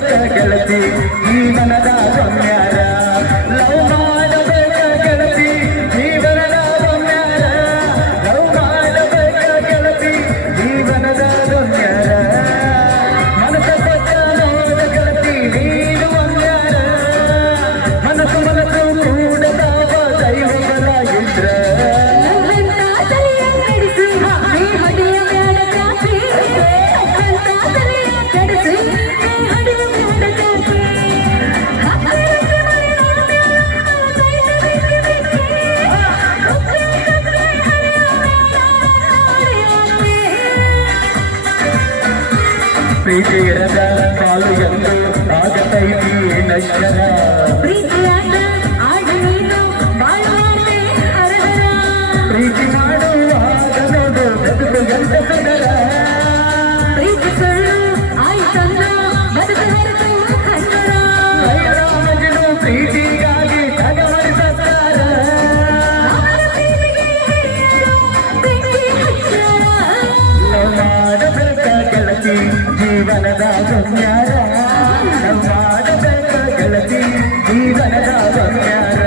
ಮಾಡಬೇಕ ಗೆಳತಿ ಜೀವನದ ಗಮ್ಯಾರ ಲವ್ ಮಾಡಬೇಕ ಗೆಳತಿ ಜೀವನದ ಗಮ್ಯಾರ ಲವ್ ಮಾಡಬೇಕ ಗೆಳತಿ ಜೀವನದ ಗಮ್ಯಾರ ಮನಸ ಕೊಟ್ಟ ನೋಡ ಗೆಳತಿ ನೀನು ಅಮ್ಯಾರ ಮನಸ್ಸು ಮನಸ್ಸು ಕೂಡದಾವ ದೈವಗಳಾಗಿದ್ರ ಪ್ರೀತಿ ಇರದ ಕಾಲು ಎಂದು ಆಗತೈತಿ ನಶ್ವರ ಪ್ರೀತಿ ಮಾಡುವಾಗ ನೋಡು ಬದುಕು ಎಂತ ಸದರ ರಾಮಜನು ಪ್ರೀತಿಗಾಗಿ ತಗಮರಿಸುತ್ತಾರ ಮಾಡಬೇಕ ಗೆಳತಿ ಜೀವನದ ಗಮ್ಯಾರ ಮಾಡಬೇಕ ಗೆಳತಿ ಜೀವನದ ಗಮ್ಯಾರ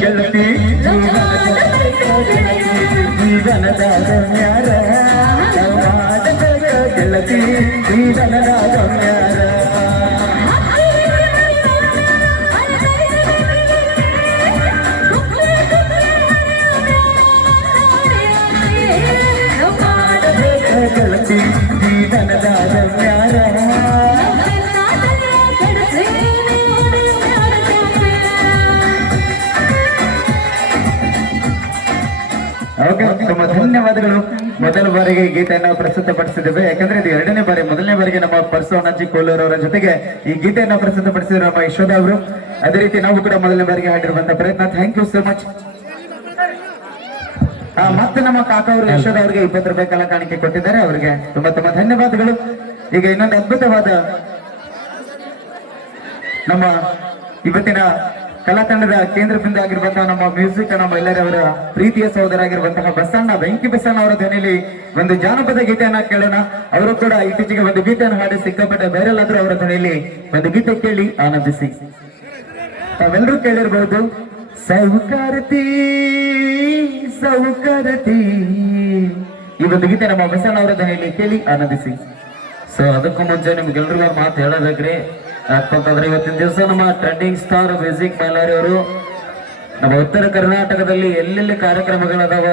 ಗೆಳತಿ ಜೀವನದ ಗಮ್ಯಾರ ಮಾಡಬೇಕ ಗೆಳತಿ ಜೀವನದ ಗಮ್ಯಾರ ಮಾಡಬೇಕ ಗೆಳತಿ ಜೀವನದ ಗಮ್ಯಾರ ಓಕೆ, ತುಂಬ ಧನ್ಯವಾದಗಳು. ಮೊದಲ ಬಾರಿಗೆ ಗೀತೆಯನ್ನು ಪ್ರಸ್ತುತಪಡಿಸಿದ್ದೇವೆ. ಯಾಕಂದ್ರೆ ಇದು ಎರಡನೇ ಬಾರಿ, ಮೊದಲನೇ ಬಾರಿಗೆ ನಮ್ಮ ಪರಸು ಅಣ್ಣಾಜಿ ಕೋಲೂರ್ ಅವರ ಜೊತೆಗೆ ಈ ಗೀತೆಯನ್ನು ಪ್ರಸ್ತುತಪಡಿಸಿದ್ರು ನಮ್ಮ ಯಶೋಧ ಅವರು. ಅದೇ ರೀತಿ ನಾವು ಕೂಡ ಮೊದಲನೇ ಬಾರಿಗೆ ಹಾಡಿರುವಂತಹ ಪ್ರಯತ್ನ. Thank you so much. ಮತ್ತೆ ನಮ್ಮ ಕಾಕ ಅವರು ಯಶೋಧ ಅವರಿಗೆ 20 ರೂಪಾಯಿ ಕಲಾ ಕಾಣಿಕೆ ಕೊಟ್ಟಿದ್ದಾರೆ. ಅವರಿಗೆ ತುಂಬಾ ತುಂಬಾ ಧನ್ಯವಾದಗಳು. ಈಗ ಇನ್ನೊಂದು ಅದ್ಭುತವಾದ ನಮ್ಮ ಇವತ್ತಿನ ಕಲಾ ತಂಡದ ಕೇಂದ್ರ ಬಿಂದು ಆಗಿರುವಂತಹ ನಮ್ಮ ಮ್ಯೂಸಿಕ್ ನಮ್ಮ ಎಲ್ಲರವರ ಪ್ರೀತಿಯ ಸಹೋದರ ಆಗಿರುವಂತಹ ಬಸಣ್ಣ, ಬೆಂಕಿ ಬಸಣ್ಣ ಅವರ ಧ್ವನಿಯಲ್ಲಿ ಒಂದು ಜಾನಪದ ಗೀತೆಯನ್ನ ಕೇಳೋಣ. ಅವರು ಕೂಡ ಇತ್ತೀಚೆಗೆ ಒಂದು ಗೀತೆಯನ್ನು ಹಾಡಿ ಸಿಕ್ಕಾಪಟ್ಟೆ ವೈರಲ್ ಆದ್ರೂ ಅವರ ಧ್ವನಿಯಲ್ಲಿ ಒಂದು ಗೀತೆ ಕೇಳಿ ಆನಂದಿಸಿ. ತಾವೆಲ್ಲರೂ ಕೇಳಿರಬಹುದು, ಸೌಕಾರತಿ ಸೌಕಾರತಿ, ಈ ಒಂದು ಗೀತೆ ನಮ್ಮ ಬಸಣ್ಣ ಅವರ ಧ್ವನಿಯಲ್ಲಿ ಕೇಳಿ ಆನಂದಿಸಿ. ಸೊ ಅದಕ್ಕೂ ಮುಂಚೆ ನಿಮ್ಗೆಲ್ರಿಗೂ ಮಾತು ಹೇಳಬೇಕ್ರಿ. ಯಾಕಂತಂದ್ರೆ ಇವತ್ತಿನ ದಿವಸ ನಮ್ಮ ಟ್ರೆಂಡಿಂಗ್ ಸ್ಟಾರ್ ಮ್ಯೂಸಿಕ್ ಮೈಲಾರಿ ಅವರು ನಮ್ಮ ಉತ್ತರ ಕರ್ನಾಟಕದಲ್ಲಿ ಎಲ್ಲೆಲ್ಲಿ ಕಾರ್ಯಕ್ರಮಗಳದಾವ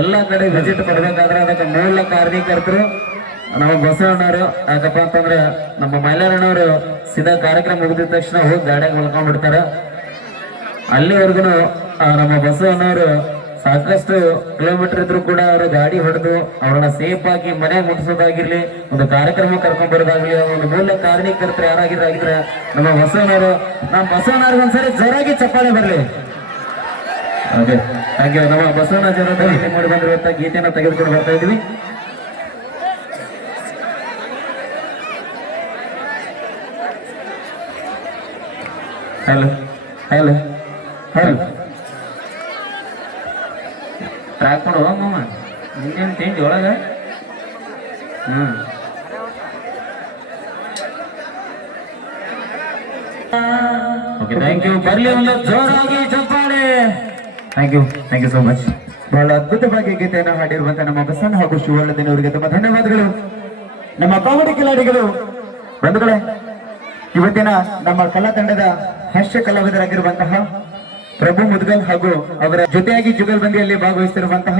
ಎಲ್ಲ ಕಡೆ ವಿಸಿಟ್ ಕೊಡ್ಬೇಕಾದ್ರೆ ಅದಕ್ಕೆ ಮೂಲ ಕಾರಣೀಕರ್ತರು ನಮ್ಮ ಬಸವಣ್ಣವರು. ಯಾಕಪ್ಪ ಅಂತಂದ್ರೆ ನಮ್ಮ ಮೈಲಾರಣ್ಣವರು ಸೀದಾ ಕಾರ್ಯಕ್ರಮ ಮುಗಿದ ತಕ್ಷಣ ಹೋಗಿ ಗಾಡಿಯಾಗ ಮಲ್ಕೊಂಡ್ಬಿಡ್ತಾರ. ಅಲ್ಲಿವರೆಗೂ ನಮ್ಮ ಬಸವಣ್ಣವರು ಸಾಕಷ್ಟು ಕಿಲೋಮೀಟರ್ ಇದ್ರು ಕೂಡ ಅವರು ಗಾಡಿ ಹೊಡೆದು ಅವ್ರನ್ನ ಸೇಫ್ ಆಗಿ ಮನೆ ಮುಟ್ಟಿಸೋದಾಗಿರ್ಲಿ, ಒಂದು ಕಾರ್ಯಕ್ರಮ ಕರ್ಕೊಂಡ್ ಬರೋದಾಗ್ಲಿ, ಒಂದು ಮೂಲ ಕಾರಣೀಕರ್ತರು ಯಾರಾಗಿದ್ರೆ ನಮ್ಮ ಬಸವಣ್ಣವರು. ನಮ್ಮ ಬಸವಣ್ಣವ್ರಿಗೆ ಒಂದ್ಸರಿ ಜೋರಾಗಿ ಚಪ್ಪಾಳೆ ಬರ್ಲಿ. ಓಕೆ, ಹಾಗೆ ನಮ್ಮ ಬಸವಣ್ಣ ಜನತೆ ಮಾಡಿ ಬಂದಿರುವಂತ ಗೀತೆಯನ್ನು ತೆಗೆದುಕೊಂಡು ಬರ್ತಾ ಇದೀವಿ. ಹಲೋ ಹಲೋ ಹಲೋ ಹಾಕೊಂಡು ಹೋಗಮ್ಮ, ನಿನ್ನೇನು ತಿಂಡಿ ಒಳಗ. Okay, thank you. ಬರ್ಲಿ ಒಂದು ಜೋರಾಗಿ ಚಪ್ಪಾಳೆ. Thank you so much. ಬಹಳ ಅದ್ಭುತವಾಗಿ ಗೀತೆಯನ್ನು ಹಾಡಿರುವಂತಹ ನಮ್ಮ ಬಸಣ್ಣ ಹಾಗೂ ಶಿವರ್ಣದಿನ ಅವರಿಗೆ ತುಂಬಾ ಧನ್ಯವಾದಗಳು. ನಮ್ಮ ಕಾಮಿಡಿ ಕಿಲಾಡಿಗಳು ಬಂಧುಗಳೇ, ಇವತ್ತಿನ ನಮ್ಮ ಕಲಾ ತಂಡದ ಹಾಸ್ಯ ಕಲಾವಿದರಾಗಿರುವಂತಹ ಪ್ರಭು ಮುದ್ಗಲ್ ಹಾಗೂ ಅವರ ಜೊತೆಯಾಗಿ ಜುಗಲ್ಬಂದಿಯಲ್ಲಿ ಭಾಗವಹಿಸಿರುವಂತಹ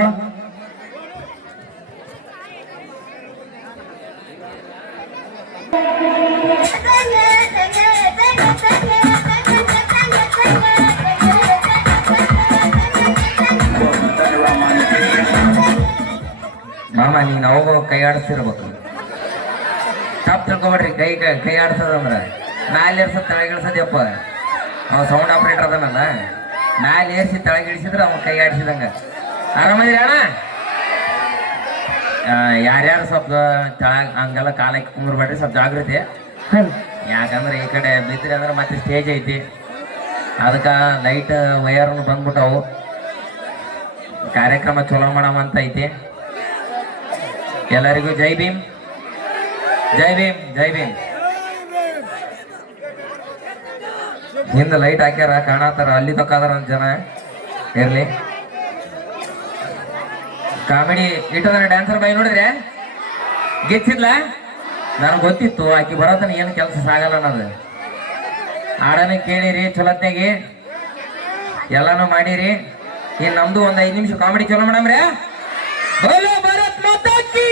ಮಾಮ ನೀನು ಅವಾಗ ಕೈ ಆಡಿಸ್ತಿರ್ಬೇಕು. ತಪ್ಪು ತಿಳ್ಕೊಬೇಡ್ರಿ. ಕೈ ಆಡ್ಸೋದಂದ್ರ ಮ್ಯಾಲೆ ಏರ್ಸೋದು ತೆಳಗಿಳಿಸೋದಪ್ಪ. ಅವ ಸೌಂಡ್ ಆಪ್ರೇಟರ್ ಅದನಲ್ಲ, ಮ್ಯಾಲೆ ಏರಿಸಿ ತೆಳಗಿಳಿಸಿದ್ರೆ ಅವ ಕೈ ಆಡಿಸಿದಂಗ. ಆರಾಮದಿರಿ ಅಣ್ಣ? ಯಾರ್ಯಾರು ಸ್ವಲ್ಪ ತೆಳಗ ಹಂಗೆಲ್ಲ ಕಾಲಕ್ಕೆ ಕುಂದ್ರಬೇಡ್ರಿ, ಸ್ವಲ್ಪ ಜಾಗೃತಿ. ಯಾಕಂದ್ರೆ ಈ ಕಡೆ ಬಿದ್ರಿ ಅಂದ್ರೆ ಮತ್ತೆ ಸ್ಟೇಜ್ ಐತಿ, ಅದಕ್ಕೆ ಲೈಟ್ ವಯರ್ನು ಬಂದ್ಬಿಟ್ಟವು. ಕಾರ್ಯಕ್ರಮ ಚಲೋ ಮಾಡವಂತ ಐತಿ. ಎಲ್ಲರಿಗೂ ಜೈ ಭೀಮ್, ಜೈ ಭೀಮ್, ಜೈ ಭೀಮ್. ಹಿಂದೆ ಲೈಟ್ ಹಾಕ್ಯಾರ ಕಾಣತ್ತಾರ, ಅಲ್ಲಿ ತಕ್ಕಾದಾರ ಜನ. ಇರ್ಲಿ, ಕಾಮಿಡಿ ಇಟ್ಟದಾರ ಡ್ಯಾನ್ಸರ್ ಬಾಯಿ ನೋಡಿದ್ರೆ ಗೆಚ್ಚಿದ್ಲ. ನನಗೆ ಗೊತ್ತಿತ್ತು ಆಕಿ ಬರೋತನ ಏನು ಕೆಲಸ ಸಾಗಲ್ಲ ಅನ್ನೋದು. ಹಾಡನ ಕೇಳಿರಿ ಚಲೋತ್ನಾಗಿ, ಎಲ್ಲಾನು ಮಾಡಿರಿ. ಇನ್ನು ನಮ್ದು ಒಂದು 5 ನಿಮಿಷ ಕಾಮಿಡಿ ಚಲೋ ಮಾಡಮ್ರೆ. ಬೋಲೋ ಭಾರತ್ ಮಾತಾ ಕಿ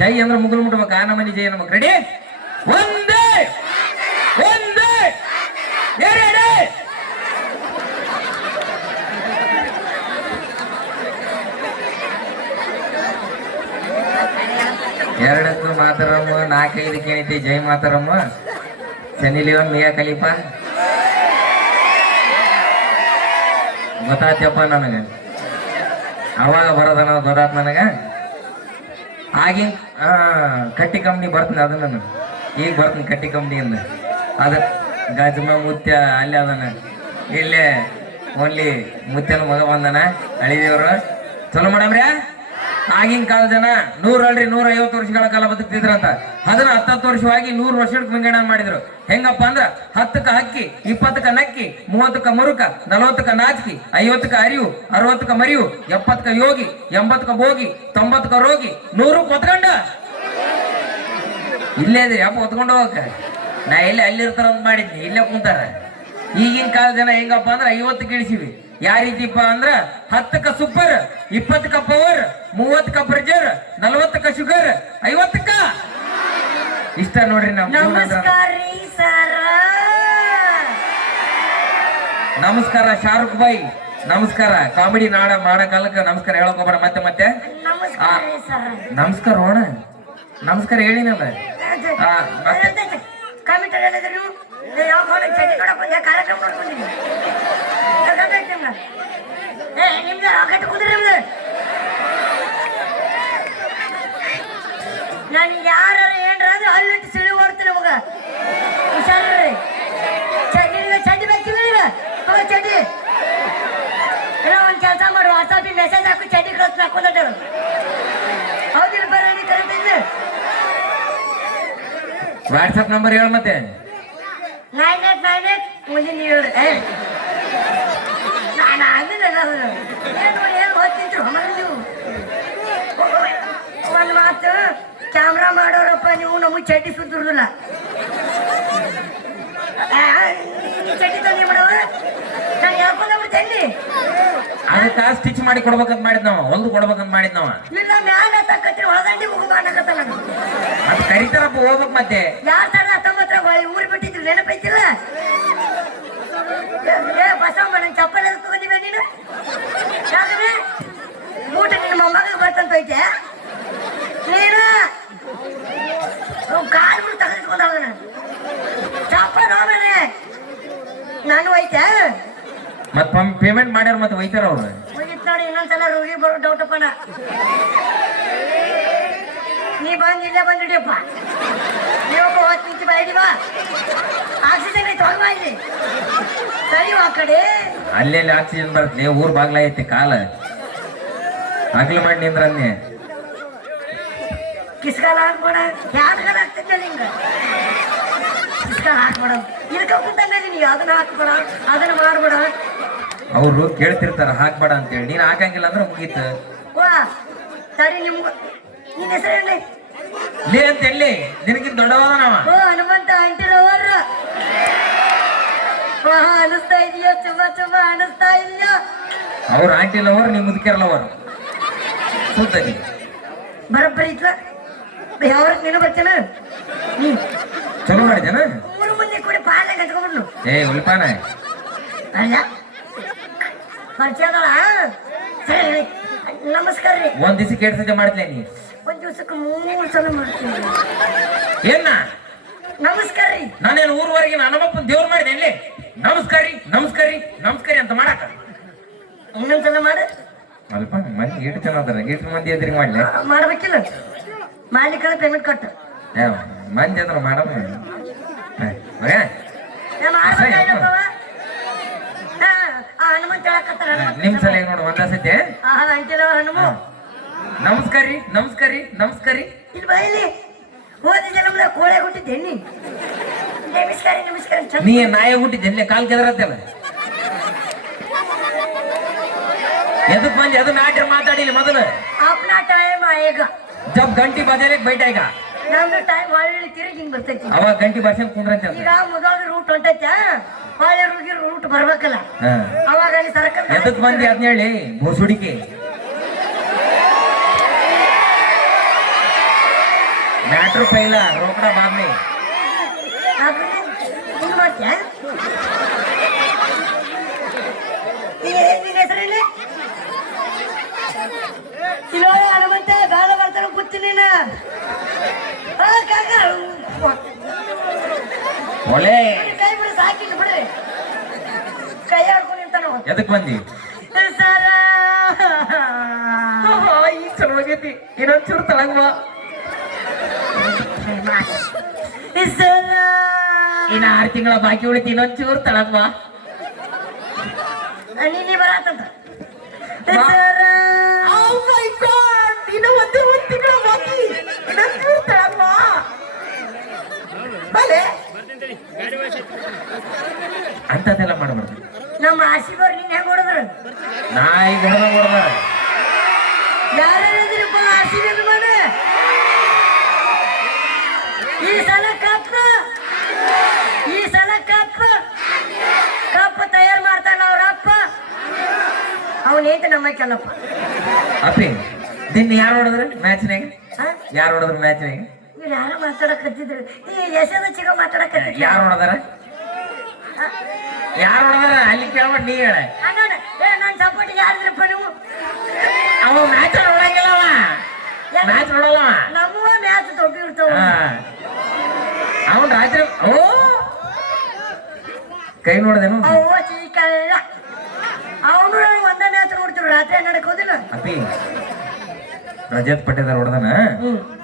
ಜೈ ಅಂದ್ರೆ ಮುಗುಲ್ ಮುಟ್ಬೇಕು. ಆ ನಮನಿ ಜೈ ನಮಗ್ ರೆಡಿ. ಒಂದೇ ಒಂದೇ ಎರಡೇ. ಎರಡಕ್ಕೂ ಮಾತಾರಮ್ಮ, 4-5 ಏನೈತಿ ಜೈ ಮಾತಾರಮ್ಮ. ಸನ್ನಿ ಲಿಯೋನ್, ಮಿಯಾ ಖಲೀಫಾ ಗೊತ್ತಾತ್ಯಪ್ಪ ನನಗೆ. ಅವಾಗ ಬರೋದನ್ನ ಗೊತ್ತಾತ್ ನನಗೆ. ಆಗಿನ ಕಟ್ಟಿ ಕಂಪ್ನಿ ಬರ್ತೀನಿ, ಅದು ನಾನು ಈಗ ಬರ್ತೀನಿ ಕಟ್ಟಿ ಕಂಪ್ನಿಯಿಂದ. ಅದ ಗಜಮ ಮುತ್ಯ ಅಲ್ಲೇ ಅದನ, ಇಲ್ಲೇ ಓನ್ಲಿ ಮುತ್ಯನ ಮಗ ಬಂದನ. ಅಳಿದೇವ್ರು ಚಲೋ ಮಾಡಮ್ರಿ. ಆಗಿನ ಕಾಲ ಜನ 100 ಅಲ್ರಿ 150 ವರ್ಷಗಳ ಕಾಲ ಬದುಕ್ತಿದ್ರಂತ. ಅದನ್ನ 10 ವರ್ಷವಾಗಿ 100 ವರ್ಷಕ್ಕೆ ವಿಂಗಡಣೆ ಮಾಡಿದ್ರು. ಹೆಂಗಪ್ಪ ಅಂದ್ರ 10ಕ್ಕ ಹಕ್ಕಿ, 20ಕ್ಕ ನಕ್ಕಿ, 30ಕ್ಕ ಮುರುಕ, 40ಕ್ಕ ನಾಚಿಕಿ, 50ಕ್ಕ ಅರಿವು, 60ಕ್ಕ ಮರಿವು, 70ಕ್ಕ ಯೋಗಿ, 80ಕ್ಕ ಭೋಗಿ, 90ಕ್ಕ ರೋಗಿ, 100ಕ್ಕೆ ಹೊತ್ಕೊಂಡ. ಇಲ್ಲೇ ಇದೆ ಅಪ್ಪ ಹೊತ್ಕೊಂಡು ಹೋಗಕ್ಕ. ನಾ ಎಲ್ಲಿ ಅಲ್ಲಿರ್ತಾರ ಅಂತ ಮಾಡಿದ್ನಿ, ಇಲ್ಲೇ ಕುಂತಾರ. ಈಗಿನ ಕಾಲ ಜನ ಹೆಂಗಪ್ಪ ಅಂದ್ರ 50ಕ್ಕೆ ಇಳಿಸಿವಿ. ಯಾವ ರೀತಿಪ್ಪ ಅಂದ್ರ 10ಕ್ಕ ಸೂಪರ್, 20ಕ್ಕ ಪವರ್, 30ಕ್ಕ ಪ್ರೆಜರ್, 40ಕ್ಕ ಶುಗರ್, 50ಕ್ಕ ಇಷ್ಟ ನೋಡ್ರಿ. ನಮಸ್ಕಾರ ಶಾರುಖ್ ಬಾಯ್, ನಮಸ್ಕಾರ. ಕಾಮಿಡಿ ಮಾಡೋ ಕಾಲಕ್ಕೆ ನಮಸ್ಕಾರ ಹೇಳಕ್ ಹೋಗ್ಬೇಡ. ಮತ್ತೆ ನಮಸ್ಕಾರ ಹೋಣ, ನಮಸ್ಕಾರ ಹೇಳಿನಲ್ಲ. ನಾನು ಯಾರ ಏನ್ರ ಅಂದ್ರೆ ಅಲ್ಲಿಟ್ಟು ಸಿಳಿ ಓಡ್ತೀನಿ ಮಗ. ಹುಷಾರ್ರಿ. ಚಡ್ಡಿ ಬೇಕಿಲ್ಲ ಚಡ್ಡಿ. ಏನೋ ಒಂದು ಕೆಲಸ ಮಾಡು, ವಾಟ್ಸಾಪಿಗೆ ಮೆಸೇಜ್ ಹಾಕು, ಚಡ್ಡಿ ಕಳಿಸ್ ಹಾಕೋದ. ಹೌದಿಲ್ಲ ಬರೀ ಕರೆಕ್ಟ್ ಇದೆ. ವಾಟ್ಸಪ್ ನಂಬರ್ ಹೇಳ ಮತ್ತೆ. 9898 ಮುಂದೆ ನೀವು ಹೇಳ್ರಿ. ನಾನು ಏನು ಓದ್ತಿದ್ರು ನೀವು. ಒಂದು ಮಾತು, ಕ್ಯಾಮ್ರಾ ಮಾಡೋರಪ್ಪ ನೀವು ನಮಗೆ ಚಡ್ಡಿ ಸುದ್ದಿರಲಿಲ್ಲ. ಚಡ್ಡಿ ತಂದಿ ಮಾಡವ ನಾನು ಹೇಳ್ಕೊಂಡ್ಬಿಡ್ತೇನೆ. ಅದಕ್ಕೆ ಸ್ಟಿಚ್ ಮಾಡಿ ಕೊಡ್ಬೇಕಂತ ಮಾಡಿದ್ ನಾವು, ಹೊಲ್ದು ಕೊಡ್ಬೇಕಂತ ಮಾಡಿದ್ ನಾವು. ಇಲ್ಲ ಮ್ಯಾಲ ತಕ್ಕತ್ರಿ ಹೊಳದಂಡಿ ಹೋಗ್ಬೇಕತ್ತ ನಾನು. ಅದು ಕರಿತಾರಪ್ಪ ಹೋಗ್ಬೇಕು ಮತ್ತೆ. 2019 ಊರು ಬಿಟ್ಟಿದ್ರು ನೆನಪೈತಿಲ್ಲ. ಬಸಮ್ಮ ನಂಗೆ ಚಪ್ಪಲ್ ಎದಕ್ಕೆ ತಗೊಂಡಿವೆ ನೀನು? ಯಾಕಂದ್ರೆ ಊಟ ನಿನ್ನ ಮೊಮ್ಮಗಳಿಗೆ ಬರ್ತಂತ ಐತೆ ನೀನು. ಕಾರ್ ಬಿಡು ತಗೊಂಡ್ಕೊಂಡಲ್ಲ ಚಪ್ಪಲ್ ಹೋಗ್ಬೇನೆ ನಾನು ಐತೆ. ಮತ್ತೆ ಪೇಮೆಂಟ್ ಮಾಡ್ಯಾರ ಮತ್ತೆ ಒಯ್ತಾರ ಅವ್ರು. ಹೋಗಿತ್ತು ನೋಡಿ ಇನ್ನೊಂದ್ಸಲ ರೋಗಿ ಬರೋ ಡೌಟಪ್ಪನ. ನೀ ಬಂದು ಇಲ್ಲೇ ಬಂದಿಡಿಯಪ್ಪ. ನೀವಪ್ಪ 10 ನಿಂತು ಬೈಡಿ ಬಾ. ಆಕ್ಸಿಜನ್ ಐತೆ ಹೊರಬಾ ಇಲ್ಲಿ. ಸರಿ ಆ ಕಡೆ ಅಲ್ಲೆಲ್ಲಿ ಆಕ್ಸಿಜನ್ ಬರುತ್ತೆ. ಊರ್ ಬಾಗ್ಲ ಐತಿ ಕಾಲ ಅಗ್ಲ ಮಾಡಿ ನಿಂದ್ರನ್ನೇ. ಕಿಸ್ಕಾಲ ಹಾಕ್ಬೇಡ. ಯಾವ್ದು ಆಗ್ತಿದ್ದೆ ನಿಂಗೆ ಕಿಸ್ಕಾಲ ಹಾಕ್ಬೇಡ. ಇದಕ್ಕೆ ಕುಂತಂಗ ನೀನು ಅದನ್ನ ಹಾಕ್ಬೇಡ, ಅದನ್ನ ಮಾಡ್ಬೇಡ. ಅವರು ಕೇಳ್ತಿರ್ತಾರ ಹಾಕ್ಬೇಡ ಅಂತೇಳಿ. ನೀನ್ ಹಾಕಂಗಿಲ್ಲ ಅಂದ್ರೆ ಮುಗೀತು. ವಾ ಸರಿ ನಿಮ್ಗೆ ನಿನ್ನ ಹೆಸರು ಹೇಳಿ. ಲೇ ಅಂತ ಹೇಳಿ ನಿನಗಿಂತ ದೊಡ್ಡವಾದ ನಾವ. ಓ ಹನುಮಂತ ಅಂಟಿರೋವರ್. ಅನಿಸ್ತಾ ಇದೆಯೋ? ತುಂಬಾ ಅನಿಸ್ತಾ ಇದೆಯೋ? ಅವ್ರ ಆಂಟಿ ಲವರ್, ನೀವು ಮುದುಕಿಯರ್ ಲವರ್. ಸುತ್ತಗಿ ಬರಬ್ಬರಿ ಇತ್ಲ. ಯಾವ ನೀನು ಬರ್ತೀನ? ಚಲೋ ಮಾಡಿದೇನ? 3 ಮಂದಿ ಕೂಡಿ ಪಾಲ ಕಟ್ಕೊಂಡ್ಬಿಡ್ನು. ಉಲ್ಪಾನ ಅಲ್ಲ ಪರಿಚಯ ಅದಳ. ಸರಿ ನಮಸ್ಕಾರ ರೀ. ಒಂದ್ ದಿವಸಕ್ಕೆ 2 ಸತಿ ಮಾಡ್ತೀಯ ನೀ? ಒಂದ್ ದಿವ್ಸಕ್ಕೆ 3 ಸಲ ಮಾಡ್ತೀನಿ. ಏನ ನಮಸ್ಕಾರ ರೀ. ನಾನೇನು ಊರ್ವರೆಗೆ ನಮ್ಮಪ್ಪನ ದೇವ್ರ ಮಾಡಿದೆ ಇಲ್ಲಿ ನಮಸ್ಕಾರಿ ನಮಸ್ಕಾರಿ ನಮಸ್ಕಾರಿ ಅಂತ ಮಾಡಾಕ ಇನ್ನೊಂದ್ಸಲ ಮಾಡ. ಅಲ್ಪ ಮಂದಿ ಎಷ್ಟು ಜನ ಅದಾರ, ಎಷ್ಟು ಮಂದಿ ಎದ್ರಿಗೆ ಮಾಡ್ಲಿ? ಮಾಡ್ಬೇಕಿಲ್ಲ, ಮಾಡ್ಲಿಕ್ಕೆ ಪೇಮೆಂಟ್ ಕೊಟ್ಟು ಮಂದಿ ಅಂದ್ರ ಮಾಡಮ್ಮ. ಹನುಮಂತ ಹೇಳಕತ್ತಾರ. ನಿಮ್ ಸಲ ನೋಡು ಒಂದ ಸತಿ ಅಂಟಿಲ್ಲ ಹನುಮ. ನಮಸ್ಕಾರಿ ನಮಸ್ಕಾರಿ ನಮಸ್ಕಾರಿ. ಇಲ್ಲಿ ಬೈಲಿ ಹೋದ ಜನ್ಮದ ಕೋಳೆ ಹುಟ್ಟಿದ್ದೆ ನೀ. ನಮಸ್ಕಾರ ನಮಸ್ಕಾರ. ನೀ ನಾಯ ಹುಟ್ಟಿದ್ದೆ ಕಾಲ್ ಕೆದರತ್ತಲ್ಲ. ಎದಕ್ ಬಂದಿ ಅದು ಮ್ಯಾಟ್ರ್ ಮಾತಾಡಿಲ್ಲ ಮೊದಲು. अपना टाइम आएगा जब घंटी बजाले बैठेगा. ನಮ್ದು ಟೈಮ್ ಹೊಳ್ಳಿ ತಿರುಗಿ ಹಿಂಗ್ ಬರ್ತೈತಿ. ಅವಾಗ ಗಂಟಿ ಬರ್ಸನ್ ಕುಂದ್ರಂತ. ಈಗ ಮೊದಲ ರೂಟ್ ಹೊಂಟೈತೆ, ಹೊಳ್ಳಿ ರುಗಿ ರೂಟ್ ಬರ್ಬೇಕಲ್ಲ. ಅವಾಗ ಅಲ್ಲಿ ಸರ್ಕಾರ ಎದಕ್ ಬಂದಿ ಅದ್ನ ಹೇಳಿ. ಬೋಸುಡಿಕೆ ಮ್ಯಾಟ್ರ್ ಪೈಲ ರೋಕಡ ಬಾದ್ಮೆ ಹಿಂಗ್ ಮಾಡ್ತೀಯ. ನಿನ್ನ ಹೆಸರೇನೆ ಕಿಲೋ ಹನುಮಂತ ಗಾಳ ಬರ್ತಾನ ಕೂತಿ ನೀನ. ಒಳ್ಳೆ ಕೈ ಬಿಡು ಸಾಕಿಲ್ಲ ಬಿಡ್ರಿ. ಕೈ ಆಡ್ಕೊಂಡು ನಿಂತಾನ. ಎದಕ್ ಬಂದಿ? ಸರ ಈ ಚಲೋಗೈತಿ ಇನ್ನೊಂಚೂರು ತಳಂಗ ಇನ್ನ 6 ತಿಂಗಳ ಬಾಕಿ ಉಳಿತಿ, ಇನ್ನೊಂಚೂರು ತಳಂಗ ನೀ ಬರತ್ತಂತ. ಇನ್ನು ಒಂದೇ 1 ತಿಂಗಳ ಬಾಕಿ, ಇನ್ನೊಂಚೂರು ತಳಂಗ ಅಂತದೆಲ್ಲ ಮಾಡಬಾರ್ದು. ನಮ್ಮ ಆಶೀರ್ವಾದ ನೀನ್ ಹೆಂಗ್ ಹೊಡೆದ್ರು? ನಾ ಈಗ ಹೊಡೆದ ಯಾರಿದ್ರಪ್ಪ ಆಶೀರ್ವಾದ ಮಾಡಿ. ಈ ಸಲ ಕಪ್ ತಯಾರು ಮಾಡ್ತಾನ ಅವ್ರಪ್ಪ. ಅವನೇತ ನಮ್ಮ ಕೆಲಪ್ಪ. ಅಪ್ಪಿ ದಿನ ಯಾರು ಹೊಡೆದ್ರು ಮ್ಯಾಚ್ನಾಗ? ಯಾರು ಹೊಡೆದ್ರು ಮ್ಯಾಚ್ನಾಗ? ಇವ್ರು ಯಾರು ಮಾತಾಡಕತ್ತಿದ್ರು. ಈ ಯಶದ ಚಿಗ ಮಾತಾಡಕತ್ತಿದ್ರು. ಯಾರು ಹೊಡೆದಾರ? ಯಾರು ಹೊಡೆದಾರ ಅಲ್ಲಿ ಕೇಳ್ಬಿಟ್ಟು ನೀ ಹೇಳ. ನನ್ನ ಸಪೋರ್ಟಿಗೆ ಯಾರಿದ್ರಪ್ಪ ನೀವು? ಅವ ಮ್ಯಾಚ್ ನೋಡಂಗಿಲ್ಲವ, ಮ್ಯಾಚ್ ನೋಡಲ್ಲ. ನಮ್ಮವ ಮ್ಯಾಚ್ ತೊಟ್ಟಿ ಇರ್ತಾವ. ಅವನ್ ರಾತ್ರಿ ಓ ಕೈ ನೋಡ್ದೇನು? ಅವ ಚೀಕಲ್ಲ. ಅವನು ಒಂದೇ ಮ್ಯಾಚ್ ನೋಡ್ತಿರು, ರಾತ್ರಿ 12ಕ್ಕೆ ಹೋದಿಲ್ಲ. ಅಪ್ಪಿ ರಜತ್ ಪಟ್ಟೇದಾರ್ ಹೊಡೆದನ.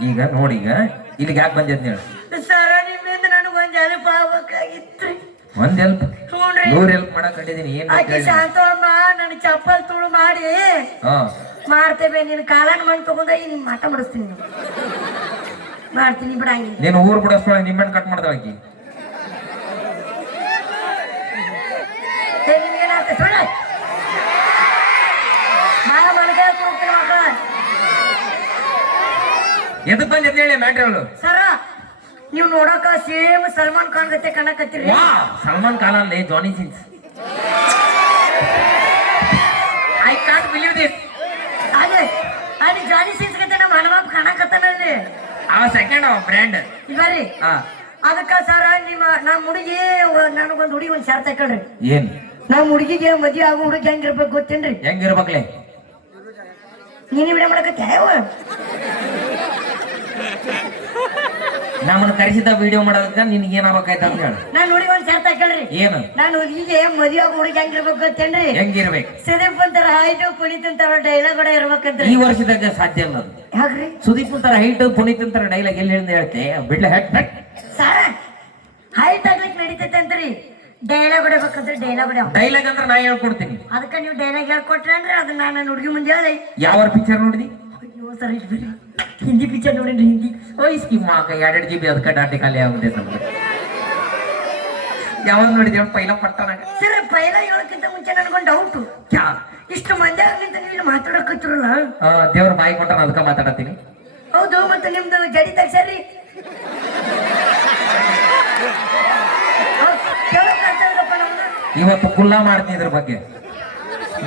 ಈಗ ನೋಡಿ, ಈಗ ಇಲ್ಲಿಗೆ ಯಾಕೆ ಬಂದಿದ್ ಹೇಳಿ. ಸರ ನಿಮ್ಮಿಂದ ನನಗೆ ಒಂದ್ ಹೆಲ್ಪ್ ಆಗ್ಬೇಕಾಗಿತ್ತು. ಒಂದ್ ಹೆಲ್ಪ್? 100 ಹೆಲ್ಪ್ ಮಾಡಕ್ ಕಂಡಿದ್ದೀನಿ. ಏನ್ ಆಕಿ ಶಾಂತಮ್ಮ ನನ್ ಚಪ್ಪಲ್ ತುಳು ಮಾಡಿ ಮಾಡ್ತೇವೆ. ನಿನ್ ಕಾಲನ್ ಮಣ್ಣು ತಗೊಂಡ ನಿನ್ ಮಾಟ ಮಾಡಿಸ್ತೀನಿ. ಮಾಡ್ತೀನಿ ಬಿಡಂಗಿಲ್ಲ. ನೀನು ಊರ್ ಬಿಡಸ್ಕೊಳ ನಿಮ್ಮಣ್ಣ ಕಟ್ ಮಾಡ್ತಾವ ಆಕಿ. ನಿಮ್ಗೇನಾಗ್ತ ಸುಳ್ಳ ಬಾಳ ಮನಗಾಯ ಹೋಗ್ತೀನಿ ಮಕ್ಕಳ. ಎದಕ್ ಬಂದ್ ಎದ್ ಹೇಳಿ ಮ್ಯಾಟ್ರ್ ಅವಳು. ಸರ ನೀವು ನೋಡಕ ಸೇಮ್ ಸಲ್ಮಾನ್ ಖಾನ್ ಗತೆ ಕಣಕತ್ತೀರಿ. ಸಲ್ಮಾನ್ ಖಾನ್ ಅಲ್ಲೇ Johnny Sins. I can't believe this. ಅದೇ ಅಲ್ಲಿ ಜಾನಿ ಸಿನ್ಸ್ ಗತೆ ನಮ್ಮ ಹನುಮಪ್ಪ ಕಣಕತ್ತಾನಲ್ಲಿ. ಅವ ಸೆಕೆಂಡ್ ಅವ ಬ್ರ್ಯಾಂಡ್ ಬರ್ರಿ. ಅದಕ್ಕ ಸರ ನಿಮ್ಮ ನಮ್ಮ ಹುಡುಗಿ ನನಗೊಂದು ಹುಡುಗಿ ಒಂದ್ ಶಾರ್ಟ್ ತಕೊಳ್ರಿ. ಏನ್ ನಮ್ಮ ಹುಡುಗಿಗೆ ಮದ್ವೆ ಆಗೋ ಹುಡುಗಿ ಹೆಂಗಿರ್ಬೇಕು ಗೊತ್ತೇನ್ರಿ? ಹೆಂಗಿರ್ಬೇಕ್ಲೆ? ನೀನು ವಿಡಿಯೋ ಮಾಡಕತ್ತೆ ನಮ್ಮನ್ನ ಕರೆಸಿದ ವಿಡಿಯೋ ಮಾಡೋದಕ್ಕ ನಿನ್ಗೆ ಏನಾಗಬೇಕಾಯ್ತು ಅಂತ ಹೇಳಿ. ನಾನು ಹುಡುಗಿ ಒಂದ್ ಶಾರ್ಟ್ ತಕೊಳ್ರಿ. ಏನು? ನಾನು ಹುಡುಗಿಗೆ ಮದ್ವೆ ಆಗೋ ಹುಡುಗಿ ಹೆಂಗಿರ್ಬೇಕು ಗೊತ್ತೇನ್ರಿ? ಹೆಂಗಿರ್ಬೇಕು? ಸುದೀಪ್ ಅಂತಾರ ಹೈಟು ಪುನೀತ್ ಅಂತಾರ ಡೈಲಾಗ್ ಕೂಡ ಇರ್ಬೇಕಂತ್ರಿ. ಈ ವರ್ಷದಾಗ ಸಾಧ್ಯ ಇಲ್ಲ. ಯಾಕ್ರಿ? ಸುದೀಪ್ ಅಂತಾರ ಹೈಟ್, ಪುನೀತ್ ಅಂತಾರ ಡೈಲಾಗ್ ಎಲ್ಲಿ ಹೇಳಿದ ಹೇಳ್ತೆ ಬಿಡ್ಲ ಹೆಟ್ ಸರ ಹೈಟ್ ಆಗ್ಲಿಕ್ಕೆ ನಡೀತೈತೆ ಅಂತ್ರಿ. ಡೈಲಾಗ್ ಹೊಡಿಬೇಕಂದ್ರೆ ಡೈಲಾಗ್ ಹೊಡ್ಯಾವ. ಡೈಲಾಗ್ ಅಂದ್ರೆ ನಾ ಹೇಳ್ಕೊಡ್ತೀನಿ. ಅದಕ್ಕೆ ನೀವು ಡೈಲಾಗ್ ಹೇಳ್ಕೊಟ್ರಿ ಅಂದ್ರೆ ಅದನ್ನ ನಾನು ಹುಡುಗಿ ಮುಂದೆ ಹೇಳಿ. ಯಾವ ಪಿಕ್ಚರ್ ನೋಡಿದಿ? ಸರ್ ಹಿಂದಿ ಪಿಕ್ಚರ್ ನೋಡಿನ್ರಿ. ಹಿಂದಿ ಇಸ್ಕಿ ಮಾಕ 2 GB ಅದಕ್ಕೆ ಡಾಟಿ ಖಾಲಿ ಆಗುತ್ತೆ ನಮ್ಗೆ. ಯಾವಾಗ ನೋಡಿದೇವ ಪೈಲ ಪಟ್ಟನಾಗ? ಸರ್ ಪೈಲ ಹೇಳಕ್ಕಿಂತ ಮುಂಚೆ ನನ್ಗೊಂದು ಡೌಟ್. ಇಷ್ಟು ಮಂದಿ ಆಗ್ಲಿಂತ ನೀವು ಮಾತಾಡಕತ್ತಿರಲ್ಲ. ದೇವ್ರ ಬಾಯಿ ಕೊಟ್ಟ ಅದಕ್ಕೆ ಮಾತಾಡತ್ತೀನಿ. ಹೌದು, ಮತ್ತೆ ನಿಮ್ದು ಜಡಿ ತಗ್ಸರಿ ಇವತ್ತು ಕುಲ್ಲ ಮಾಡ್ತೀನಿ ಇದ್ರ ಬಗ್ಗೆ.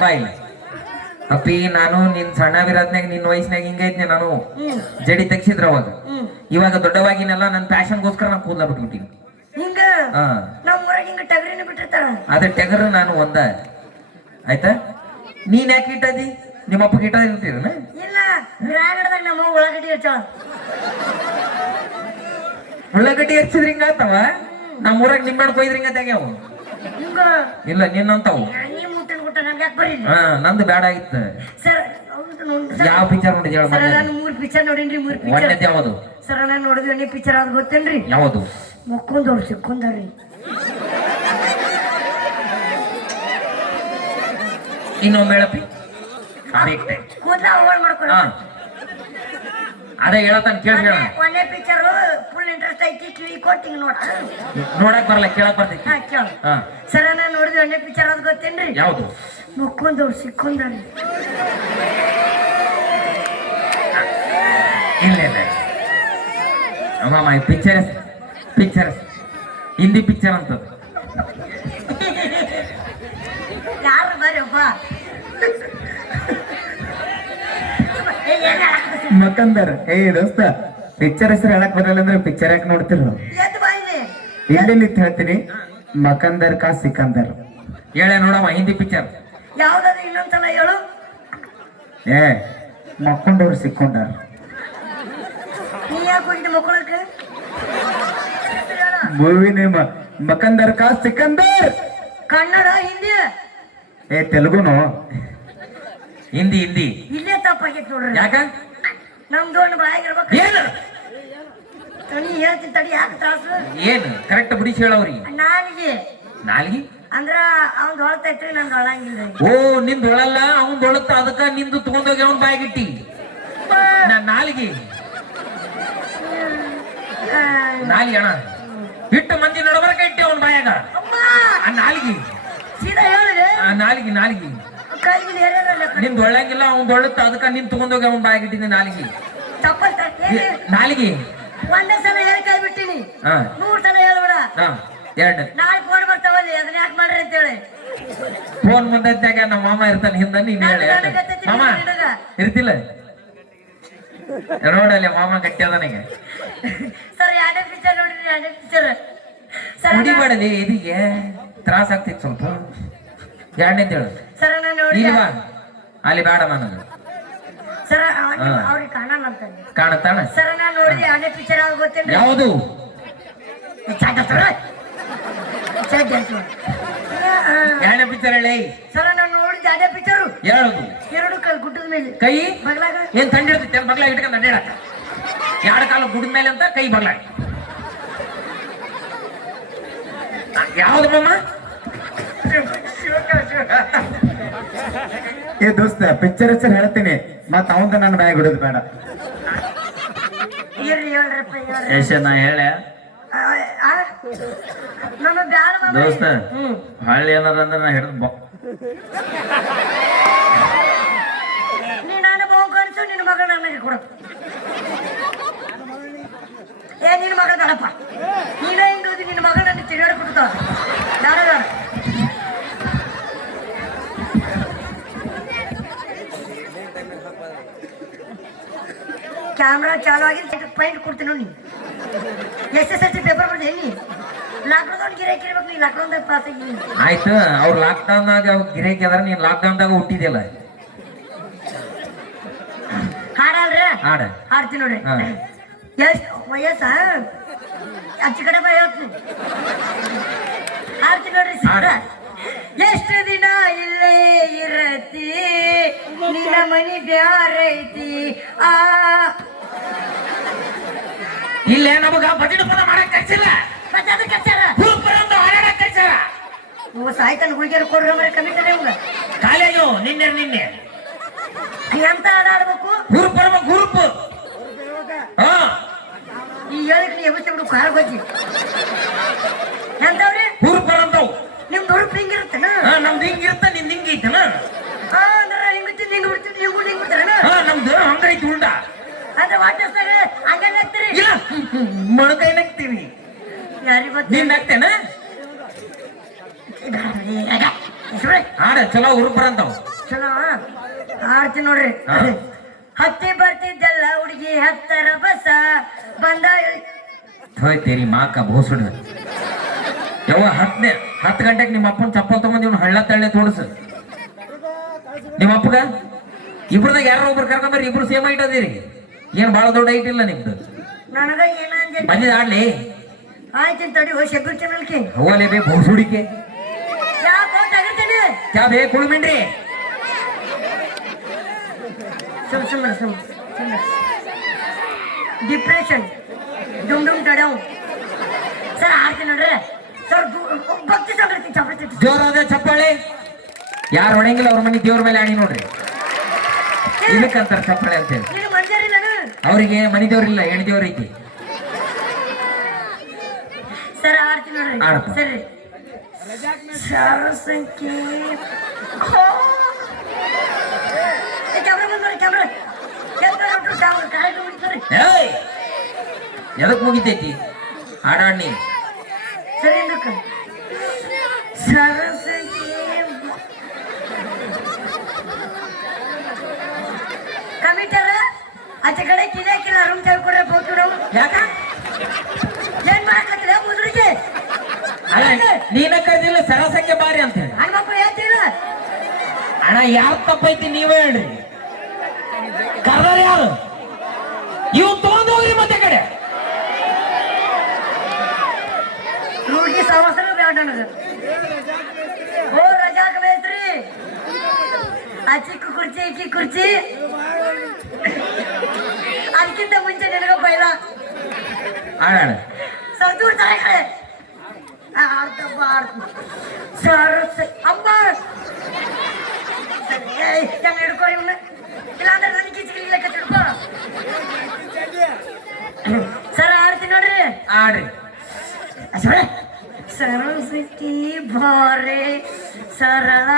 ಬಾಯಿ ಅಪ್ಪಿ, ನಾನು ನಿನ್ ಸಣ್ಣವಿರೋದ್ನಾಗ ನಿನ್ ವಯಸ್ಸಿನಾಗ ಹಿಂಗೈತ್ನೆ. ನಾನು ಜಡಿ ತೆಗ್ಸಿದ್ರ ಅವಾಗ. ಇವಾಗ ದೊಡ್ಡವಾಗಿನೆಲ್ಲ ನನ್ನ ಪ್ಯಾಷನ್ಗೋಸ್ಕರ ನಾನು ಕೂದಲ ಬಿಟ್ಬಿಟ್ಟಿನಿ. ಹಿಂಗ ನಮ್ಮೂರಾಗ ಹಿಂಗ ಟಗರಿನ ಬಿಟ್ಟಿರ್ತಾರ. ಅದೇ ಟಗರ್ ನಾನು ಒಂದ ಆಯ್ತಾ. ನೀನ್ ಯಾಕೆ ಇಟ್ಟದಿ? ನಿಮ್ಮ ಅಪ್ಪ ಗಿಟ ಇರ್ತೀರನ ಇಲ್ಲ ರಾಗಡದಾಗ ನಮ್ಮ ಉಳ್ಳಾಗಡ್ಡಿ ಹಚ್ಚಾಳ ಉಳ್ಳಾಗಡ್ಡಿ ಹಚ್ಚಿದ್ರಿ ಹಿಂಗ ಆತವ ನಮ್ಮ ಊರಾಗ ನಿಂಬೆಹಣ್ಣು ಕೊಯ್ದ್ರಿ ಹಿಂಗ ತೆಗ್ಯಾವ ಹಿಂಗ ಇಲ್ಲ ನಿನ್ನಂತಾವು ನೀವು ಮುಟ್ಟನ್ ಕೊಟ್ಟ ನಮ್ಗೆ ಯಾಕೆ ಬರೀ ಹಾ ನಂದು ಬೇಡ ಆಗಿತ್ತು ಸರ್ ಹೌದು ನೋಡಿ ಯಾವ ಪಿಕ್ಚರ್ ನೋಡಿದ್ಯಾವ ಸರ್ ನಾನು 3 ಪಿಕ್ಚರ್ ನೋಡಿನ್ರಿ 3 ಪಿಕ್ಚರ್ ಒಂದೇದ್ ಯಾವುದು ಸರ್ ನಾನು ನೋಡಿದ್ವಿ ಒಂದೇ ಪಿಕ್ಚರ್ ಅದು ಗೊತ್ತೇನ್ರಿ ಯಾವುದು ಮುಕ್ಕೊಂದವ್ರು ಸಿಕ್ಕೊಂಡಾರ್ರಿ ಇನ್ನೊಮ್ಮೆ ಹೇಳಪ್ಪಿ ಕೂದಲ ಹೋಳ್ ಮಾಡ್ಕೊಳ್ಳ ಹಾ ಅದೇ ಹೇಳತಾನ ಕೇಳ ಒಂದೇ ಪಿಕ್ಚರ್ ಫುಲ್ ಇಂಟ್ರೆಸ್ಟ್ ಐತಿ ಕಿವಿ ಕೊಟ್ಟಿಂಗ್ ನೋಡ ನೋಡಕ್ ಬರಲ್ಲ ಕೇಳಕ್ ಬರ್ತೈತಿ ಹಾ ಕೇಳ ಹಾ ಸರ್ ನಾನು ನೋಡಿದ್ವಿ ಒಂದೇ ಪಿಕ್ಚರ್ ಅದು ಗೊತ್ತೇನ್ರಿ ಯಾವುದು ಮುಕ್ಕೊಂದವ್ರು ಸಿಕ್ಕೊಂಡಾರ್ರಿ ಇಲ್ಲ ಇಲ್ಲ ಮಾಮ ಪಿಕ್ಚರ್ ಹಿಂದಿ ಪಿಕ್ಚರ್ ಅಂತ ಯಾರು ಬರ್ರಿಪ್ಪ ಮಕಂದರ್ ದೋಸ್ತ ಪಿಕ್ಚರ್ ಹೆಸರು ಹೇಳಕ್ ಬರಲ್ಲ ಅಂದ್ರೆ ಪಿಕ್ಚರ್ ಯಾಕೆ ನೋಡ್ತಿರ ಎದ್ದು ಬಾಯಿಲಿ ಇಲ್ಲಿ ನಿಂತ್ ಹೇಳ್ತೀನಿ ಮಕಂದರ್ ಕಾ ಸಿಕಂದರ್ ಹೇಳ ನೋಡಮ್ಮ ಹಿಂದಿ ಪಿಕ್ಚರ್ ಯಾವ್ದಾದ್ರು ಇನ್ನೊಂದ್ಸಲ ಹೇಳು ಏ ಮಕ್ಕೊಂಡವ್ರು ಸಿಕ್ಕೊಂಡಾರ ನೀ ಯಾಕೆ ಹೋಗಿದ್ದೆ ಮಕ್ಕಳಕ್ಕೆ ಮೂವಿ ನೇಮ್ ಮಕಂದರ್ ಕಾ ಸಿಕಂದರ್ ಕನ್ನಡ ಹಿಂದಿ ತೆಲುಗುನು ಹಿಂದಿ ಇಲ್ಲೇ ತಪ್ಪಾಗೈತೆ ನೋಡ್ರಿ ಯಾಕ ನಮ್ದು ಒಂದು ಬಾಯಾಗಿರ್ಬೇಕು ಏನು ನೀ ಹೇಳ್ತೀನಿ ತಡಿ ಯಾಕೆ ತ್ರಾಸು ಏನು ಕರೆಕ್ಟ್ ಬಿಡಿಸಿ ಹೇಳವ್ರಿಗೆ ನಾಲ್ಗಿ ಅಂದ್ರ ಅವ್ನ್ ಹೊಳ್ತೈತ್ರಿ ನಂದು ಹೊಳಂಗಿಲ್ಲ ಓ ನಿಂದ್ ಹೊಳಲ್ಲ ಅವ್ನ್ ಹೊಳತ್ತ ಅದಕ್ಕ ನಿಂದು ತಗೊಂಡೋಗಿ ಅವ್ನ್ ಬಾಯಿಗಿಟ್ಟಿ ನಾಲ್ಗಿ ಅಣ್ಣ ಇಟ್ಟು ಮಂದಿ ನಡಬರ್ಕ ಇಟ್ಟಿ ಅವ್ನ ಬಾಯಾಗ ನಾಲ್ಗಿ ಸೀದಾ ಹೇಳಿದೆ ನಾಲ್ಗಿ ಕೈಗಿಲ್ ಏನೇನಲ್ಲ ನಿಂದ್ ಒಳ್ಳಂಗಿಲ್ಲ ಅವ್ನ್ ಹೊಳತ್ತ ಅದಕ್ಕ ನಿನ್ ತಗೊಂಡೋಗಿ ಅವ್ನ್ ಬಾಯಿಗಿಟ್ಟಿನಿ ನಾಲ್ಗಿ ತಪ್ಪಲ್ ನಾಲ್ಗಿ ಒಂದೇ ಸಲ ಹೇಳಿ ಕೈ ಬಿಟ್ಟಿನಿ ಹಾ 100 ಸಲ ಹೇಳ್ಬೇಡ ಹಾ ಎರಡು ನಾಳೆ ಫೋನ್ ಬರ್ತಾವಲ್ಲಿ ಅದನ್ನ ಯಾಕೆ ಮಾಡ್ರಿ ಅಂತೇಳಿ ಫೋನ್ ಮುಂದಾಗ ನಮ್ಮ ಮಾಮ ಇರ್ತಾನೆ ಹಿಂದ ನೀನ್ ಹೇಳಿ ಮಾಮ ಇರ್ತಿಲ್ಲ ನೋಡಲ್ಲ ಮಾಮ ಗಟ್ಟಿ ಅದನಿಗೆ ಸರ್ ಎರಡೇ ಪಿಕ್ಚರ್ ನೋಡಿದ್ರಿ ಎರಡೇ ಪಿಕ್ಚರ್ ಸರ್ ಕುಡಿಬೇಡಲಿ ಇದಕ್ಕೆ ತ್ರಾಸ ಆಗ್ತಿತ್ತು ಸ್ವಲ್ಪ ಎರಡನೇ ಹೇಳು ಸರ್ ನಾನು ನೋಡಿ ಇಲ್ವಾ ಅಲ್ಲಿ ಬೇಡ ನನಗೆ ಸರ್ ಅವ್ರಿಗೆ ಕಾಣಲ್ಲ ಅಂತ ಕಾಣತ್ತಾಣ ಸರ್ ನಾನು ನೋಡಿದೆ ಎರಡೇ ಪಿಕ್ಚರ್ ಆಗ ಗೊತ್ತೇನ್ರಿ ಯಾವುದು ಎರಡನೇ ಪಿಕ್ಚರ್ ಹೇಳಿ ಸರ್ ನಾನು ನೋಡಿದ್ದೆ ಎರಡೇ ಪಿಕ್ಚರ್ ಯಾವುದು ಎರಡು ಕಲ್ ಗುಡ್ಡದ ಮೇಲೆ ಕೈ ಬಗ್ಲಾಗ ಏನ್ ತಂಡಿಡ್ತೈತೆ ಬಗ್ಲ ಇಟ್ಕೊಂಡು ಅಡ್ಡಾಡತ್ತ ಎರಡು ಕಾಲು ಗುಡಿದ ಮೇಲೆ ಅಂತ ಕೈ ಬಗ್ಲ ಯಾವ್ದು ಮಾಮ ದೋಸ್ತ ಪಿಕ್ಚರ್ ಹೆಸರು ಹೇಳ್ತೀನಿ ಮತ್ ಅವಂದ ನನ್ನ ಬಾಯಿ ಬಿಡೋದು ಬೇಡ ಇರ್ರಿ ಹೇಳ್ರಪ್ಪ ಹೇಳ್ರಿ ಯಶ ನಾ ಹೇಳ ನಮ್ಮ ಬ್ಯಾಡ ಮಾಮ. ದೋಸ್ತ ಹಳ್ಳಿ ಏನಾರ ಅಂದ್ರೆ ನಾ ಹಿಡಿದು ನೀ ನನ್ನ ಮಗ ಕನ್ಸು ನಿನ್ನ ಮಗಳ ನನಗೆ ಕೊಡು ಏ ನಿನ್ನ ಮಗಳ ಬೇಡಪ್ಪ ನೀನ ಹಿಂಗೆ ಹೋಗಿ ನಿನ್ನ ಮಗಳ ನನಗೆ ತಿರುಗಾಡಿ ಕೊಡ್ತಾವ ಬೇಡ ಬೇಡ ಕ್ಯಾಮ್ರಾ ಚಾಲು ಆಗಿ ಪಾಯಿಂಟ್ ಕೊಡ್ತೀನಿ ನೋಡಿ SSLC ಪೇಪರ್ ಬರ್ದೆ ನೀ ಲಾಕ್ಡೌನ್ ಗಿರಾಕಿ ಇರ್ಬೇಕು ನೀ ಲಾಕ್ಡೌನ್ದಾಗ ಪಾಸ್ ಆಗಿನಿ ಆಯ್ತು ಅವ್ರು ಲಾಕ್ಡೌನ್ದಾಗ ಗಿರಾಕಿ ಅದ್ರ ನೀನ್ ಲಾಕ್ಡೌನ್ದಾಗ ಹುಟ್ಟಿದ್ಯಲ್ಲ ಹಾಡಲ್ರ ಹಾಡ ಹಾಡ್ತೀನಿ ನೋಡ್ರಿ ಹಾ. ಎಷ್ಟು ವಯಸ್ಸ ಅಚ್ಚ ಕಡೆ ಬಾ ಹೇಳ್ತೀನಿ ಹಾಡ್ತೀನಿ ನೋಡ್ರಿ ಸರ್ ಎಷ್ಟು ದಿನ ಇಲ್ಲೇ ಇರತಿ ನಿನ್ನ ಮನಿ ಬ್ಯಾರೈತಿ ಆ ಇಲ್ಲೇ ನಮಗ ಬಜೆಟ್ ಪದ ಮಾಡಕ್ ಕಳ್ಸಿಲ್ಲ ಮತ್ತೆ ಅದಕ್ಕೆ ಹಚ್ಚಾರ ಹುರುಪರಂತ ಹಾಡಾಡಕ್ ಕಳ್ಸಾರ ನೀವು ಸಾಯ್ತಾನ ಗುಳಿಗೆರು ಕೊಡ್ರಿ ಮರೆ ಕಮಿಟರಿ ಇವ್ಗ ಕಾಲೇಜು ನಿನ್ನೆ ಎಂತ ಹಾಡಾಡ್ಬೇಕು ಹುರುಪರಮ ಗುರುಪು ಹಾ ಈ ಹೇಳಿಕ್ ನೀ ಎಬ್ಬಿಸಿ ಬಿಡು ಖಾರ ಗೊಜ್ಜಿ ಎಂತವ್ರಿ ಹುರುಪರಂತವ್ ನಿಮ್ದು ಹುರುಪ್ ಹಿಂಗಿರುತ್ತೇನ ನಮ್ದು ಹಿಂಗಿರ್ತ ನಿಂದ ಹಿಂಗೈತನ ಅಂದ್ರೆ ಹಿಂಗಿರ್ತೀನಿ ಹಿಂಗ್ ಬಿಡ್ತೀನಿ ನೀವು ಹಿಂಗ್ ಬಿಡ್ತಾರೇನ ನಮ್ದು ಹಂಗೈತಿ ಉಂಡ ಅಂದ್ರೆ ವಾಟಸ್ನಾಗ ಹಂಗಲ್ಲ ಹಾಕ್ತೀರಿ ಇಲ್ಲ ಮೊಣಕೈ ನಗ್ತೀವಿ ಯಾರಿಗೆ ಗೊತ್ತ ನೀನ್ ನಗ್ತೇನ ಹಾಡ ಚಲೋ ಹುರುಪರಂತವ್ ಚಲೋ ಆಡ್ತೀನಿ ನೋಡ್ರಿ ಹಾ. ಹತ್ತಿ ಬರ್ತಿದ್ದಲ್ಲ ಹುಡುಗಿ ಹತ್ತರ ಬಸ ಬಂದ ಥೋಯ್ ತೇರಿ ಮಾಕ ಬೋಸುಡ ಯವ್ವ 10 ಗಂಟೆಗೆ ನಿಮ್ಮ ಅಪ್ಪನ ಚಪ್ಪಲ್ ತಗೊಂಡ್ ಇವ್ನು ಹಳ್ಳ ತಳ್ಳೆ ತೋಡ್ಸು ನಿಮ್ಮ ಅಪ್ಪಗ ಇಬ್ರದಾಗ ಯಾರೋ ಒಬ್ರು ಕರ್ಕೊಂಡ್ರಿ, ಇಬ್ರು ಸೇಮ್ ಹೈಟ್ ಅದಿರಿ. ಏನ್ ಬಾಳ ದೊಡ್ಡ ಹೈಟ್ ಇಲ್ಲ ನಿಮ್ದು. ನನಗ ಏನ ಅಂಜ ಬಂದಿದ ಆಡ್ಲಿ ಆಯ್ತು ತಡಿ ಹೋಗಿ ಶೆಬ್ಬರ್ ಚಾನಲ್ಗೆ ಹೋಗಲೇ ಬೇ ಬಹುಸುಡಿಕೆ ಯಾಕೋ ತಗರ್ತೇನೆ ಕ್ಯಾ ಬೇ ಕುಳುಮೆಂಡ್ರಿ ಸುಮ್ ಡಿಪ್ರೆಷನ್ ಡುಮ್ ಡುಮ್ ತಡವ್ ಸರ್ ಆಡ್ತೀನಿ ನೋಡ್ರಿ ಸರ್ ಭಕ್ತಿ ಸಂಗತಿ ಚಪ್ಪ ಜೋರಾದ ಚಪ್ಪಾಳೆ. ಯಾರು ಹೊಡೆಯಂಗಿಲ್ಲ ಅವ್ರ ಮನೆ ದೇವ್ರ ಮೇಲೆ ಆಣಿ ನೋಡ್ರಿ. ಇದಕ್ಕಂತಾರ ಚಪ್ಪಾಳೆ ಅಂತೇಳಿ. ನೀನು ಮಂಜರಿಲ್ಲನ ಅವ್ರಿಗೆ ಮನೆ ದೇವ್ರಿಲ್ಲ, ಹೆಣ್ಣು ದೇವ್ರ ಐತಿ. ಸರ್ ಆಡ್ತೀನಿ ನೋಡ್ರಿ ಆಡಪ್ಪ. ಸರಿ ಸರಸಂಖ್ಯೆ ಕ್ಯಾಮ್ರಾ ಬಂದ್ ನೋಡಿ ಕ್ಯಾಮ್ರಾ ಏಯ್ ಎದಕ್ ಮುಗಿತೈತಿ ಆಡಾಡ್ನಿ ಸರಿ ಹಿಂದಕ್ಕೆ ಸರಸಂಖ್ಯೆ ಕಮಿಟರ ಆಚೆ ಕಡೆ ಕಿಲಾಕಿಲ್ಲ ರೂಮ್ ತೆಗೆದುಕೊಂಡ್ರೆ ಹೋಗ್ತು ನಾವು ಯಾಕ ಏನ್ ಮಾಡಕತ್ತಿಲ್ಲ ಮುದುಡಿಗೆ ಅಲ್ಲ ನೀನ ಕರೆದಿಲ್ಲ ಸರಸಂಖ್ಯೆ ಬಾರಿ ಅಂತ ಹೇಳಿ. ಹನುಮಪ್ಪ ಹೇಳ್ತೀರ ಅಣ್ಣ ಯಾರು ತಪ್ಪೈತಿ ನೀವೇ ಹೇಳ್ರಿ. ಕರ್ದಾರ ಯಾರು ಇವ್ ತಗೊಂಡ್ ಹೋಗ್ರಿ ಮತ್ತೆ ಕಡೆ. ರೂಢಿ ಸಮಸ್ಯೆ ಬೇಡ ನನಗೆ ಓ ರಜಾಕ ಬೇಸ್ರಿ ಆ ಚಿಕ್ಕ ಕುರ್ಚಿ ಇಕ್ಕಿ ಕುರ್ಚಿ ಅದಕ್ಕಿಂತ ಮುಂಚೆ ನಿನಗ ಬೈಲ ಆಡಾಡ ಸೌದೂರ್ ತರ ಕಡೆ ಆಡ್ತಪ್ಪ ಸರಸ ಅಮ್ಮ ಹೆಂಗ ಹಿಡ್ಕೊ ಇವನ್ನ ಇಲ್ಲಾಂದ್ರೆ ನನಗೆ ಕಿಚ್ಕಿಲ್ಲ ಹಿಡ್ಕೊ ಸರ್ ಆಡ್ತೀನಿ ನೋಡ್ರಿ ಆಡ್ರಿ ಸರಸ್ವತಿ ಭಾರೆ ಸರಳ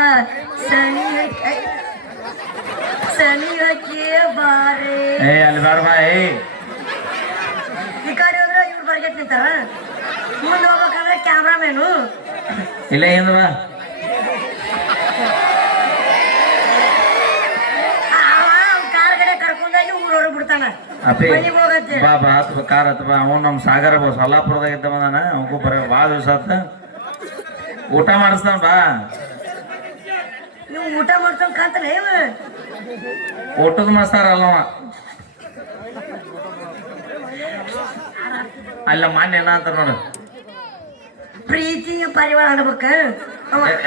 ಸನಿಹಕ್ಕೆ ಬಾರೆ ಏ ಅಲ್ಲಿ ಬೇಡ ಬಾ. ಏ ಈ ಕಡೆ ಹೋದ್ರೆ ಇವ್ರು ಬರ್ಗೆಟ್ ನಿಂತಾರ ಮುಂದೆ ಹೋಗ್ಬೇಕಂದ್ರೆ ಕ್ಯಾಮ್ರಾಮೇನು ಇಲ್ಲ ಏನು ಬಾ. ಕಾರ್ ಕಡೆ ಕರ್ಕೊಂಡಾಗಿ ಊರವ್ರು ಬಿಡ್ತಾನ ಅಪ್ಪಿ ಮನೆಗೆ ಹೋಗತ್ತೆ ಬಾ ಬಾ ಹತ್ ಕಾರ್ ಹತ್ ಬಾ. ಅವ್ನು ನಮ್ಮ ಸಾಗರ ಬಾ ಸೊಲ್ಲಾಪುರದಾಗ ಇದ್ದ ಬಂದಾನ. ಅವಗೂ ಬರ ಭಾಳ ದಿವಸ ಆತ. ಊಟ ಮಾಡಿಸ್ತಾನ ಬಾ. ನೀವು ಊಟ ಮಾಡ್ಕೊಂಡ್ ಕಾಂತಲ್ಲ ಇವ ಊಟದ ಮಾಸ್ತಾರ ಅಲ್ಲವ ಅಲ್ಲ ಮಾನ್ಯ ಏನ ಅಂತ ನೋಡು. ಪ್ರೀತಿ ಪರಿವಾರ ಆಡ್ಬೇಕ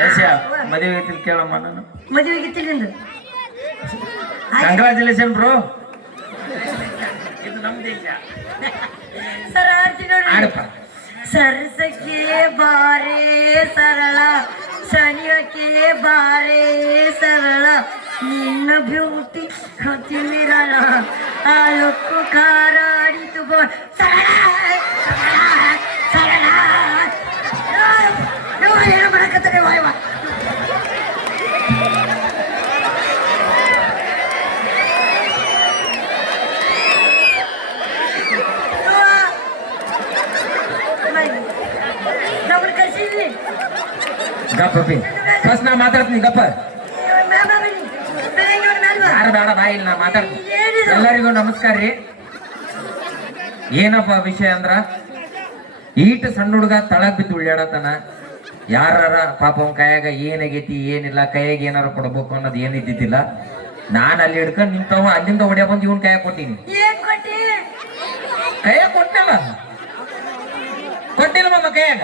ಏಷ್ಯಾ ಮದುವೆ ಐತಿ ಕೇಳಮ್ಮ ನಾನು. ಮದುವೆ ಗಿತ್ತಿಲ್ಲ ನಿಂದು ಕಂಗ್ರಾಚುಲೇಷನ್ ಬ್ರೋ. ಸರ್ ಆಡ್ತೀನಿ ನೋಡಿ ಆಡಪ್ಪ. ಸರಸಕ್ಕೆ ಬಾರೆ ಸರಳ ಶನಿಯಕ್ಕೆ ಬಾರೆ ಸರಳ ನಿನ್ನ ಬ್ಯೂಟಿ ತಿಮಿರಳ ಆ ಲೊಕ್ಕು ಕಾರಾಡಿತು ಸರಳ ಸರಳ ಏನು ಮಾಡಕತ್ತಾರೆ ವಾಯವ ನಮ್ಮನ್ನು ಕಳಿಸಿದ್ವಿ ಗಪ್ಪ ಫಸ್ಟ್ ನಾ ಮಾತಾಡ್ತೀನಿ ಗಪ್ಪ. ಯಾರು ಬೇಡ ಬಾಯಿ ಇಲ್ಲ ನಾ ಮಾತಾಡ್ತೀನಿ. ಎಲ್ಲರಿಗೂ ನಮಸ್ಕಾರ ರೀ. ಏನಪ್ಪ ವಿಷಯ ಅಂದ್ರ ಈಟ ಸಣ್ಣ ಹುಡುಗ ತಳಗ್ ಬಿದ್ದು ಉಳ್ಳಾಡತನ. ಯಾರ ಪಾಪ ಅವ್ನ ಕೈಯಾಗ ಏನಾಗೈತಿ ಏನಿಲ್ಲ, ಕೈಯಾಗ ಏನಾರ ಕೊಡ್ಬೇಕು ಅನ್ನೋದು ಏನಿದ್ದಿದ್ದಿಲ್ಲ. ನಾನು ಅಲ್ಲಿ ಹಿಡ್ಕೊಂಡು ನಿಂತವ ಅಲ್ಲಿಂದ ಹೊಡ್ಯಾ ಬಂದು ಇವನ್ ಕೈಯಾಗ ಕೊಟ್ಟಿನಿ. ಕೈಯಾಗ ಕೊಟ್ಟನಲ್ಲ, ಕೊಟ್ಟಿಲ್ಲ ಮಮ್ಮ ಕೈಯಾಗ.